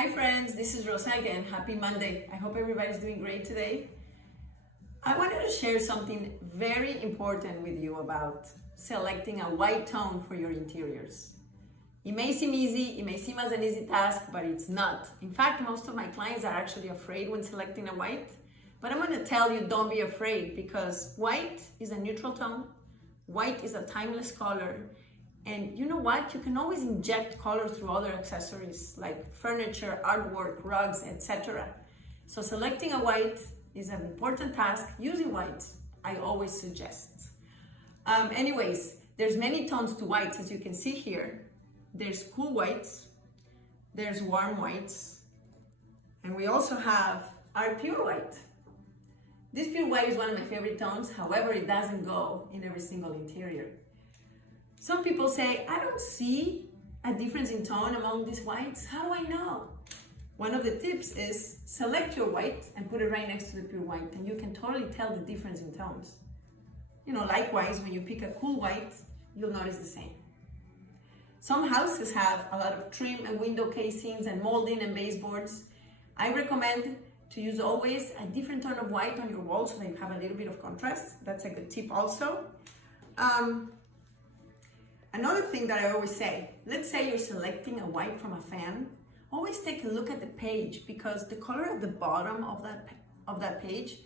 Hi friends, this is Rosa again. Happy Monday. I hope everybody's doing great today. I wanted to share something very important with you about selecting a white tone for your interiors. It may seem easy, it may seem as an easy task, but it's not. In fact, most of my clients are actually afraid when selecting a white. But I'm going to tell you, don't be afraid, because white is a neutral tone. White is a timeless color. And you know what? You can always inject color through other accessories like furniture, artwork, rugs, etc. So selecting a white is an important task. Using white, I always suggest. Anyways, there's many tones to whites, as you can see here. There's cool whites, there's warm whites, and we also have our pure white. This pure white is one of my favorite tones. However, it doesn't go in every single interior. Some people say, I don't see a difference in tone among these whites. How do I know? One of the tips is select your white and put it right next to the pure white, and you can totally tell the difference in tones. You know, likewise, when you pick a cool white, you'll notice the same. Some houses have a lot of trim and window casings and molding and baseboards. I recommend to use always a different tone of white on your walls so that you have a little bit of contrast. That's a good tip also. Another thing that I always say, let's say you're selecting a white from a fan, always take a look at the page, because the color at the bottom of that page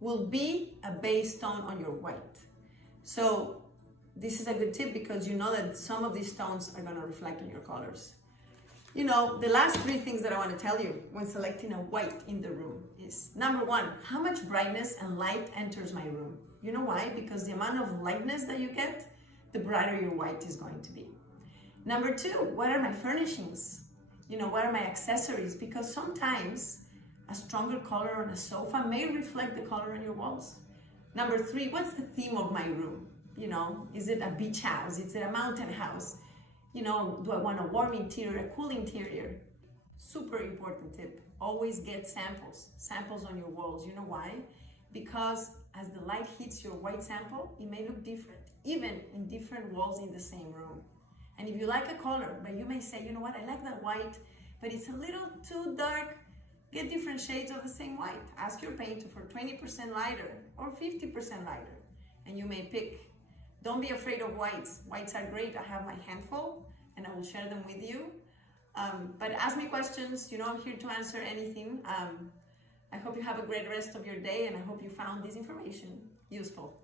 will be a base tone on your white. So this is a good tip because you know that some of these tones are going to reflect on your colors. You know, the last three things that I want to tell you when selecting a white in the room is, number one, how much brightness and light enters my room? You know why? Because the amount of lightness that you get, the brighter your white is going to be. Number two, what are my furnishings? You know, what are my accessories? Because sometimes a stronger color on a sofa may reflect the color on your walls. Number three, what's the theme of my room? You know, is it a beach house? Is it a mountain house? You know, do I want a warm interior, a cool interior? Super important tip, always get samples on your walls. You know why? Because as the light hits your white sample, it may look different, even in different walls in the same room. And if you like a color, but you may say, you know what, I like that white, but it's a little too dark, get different shades of the same white. Ask your painter for 20% lighter or 50% lighter, and you may pick. Don't be afraid of whites. Whites are great. I have my handful, and I will share them with you. But ask me questions. You know, I'm here to answer anything. I hope you have a great rest of your day, and I hope you found this information useful.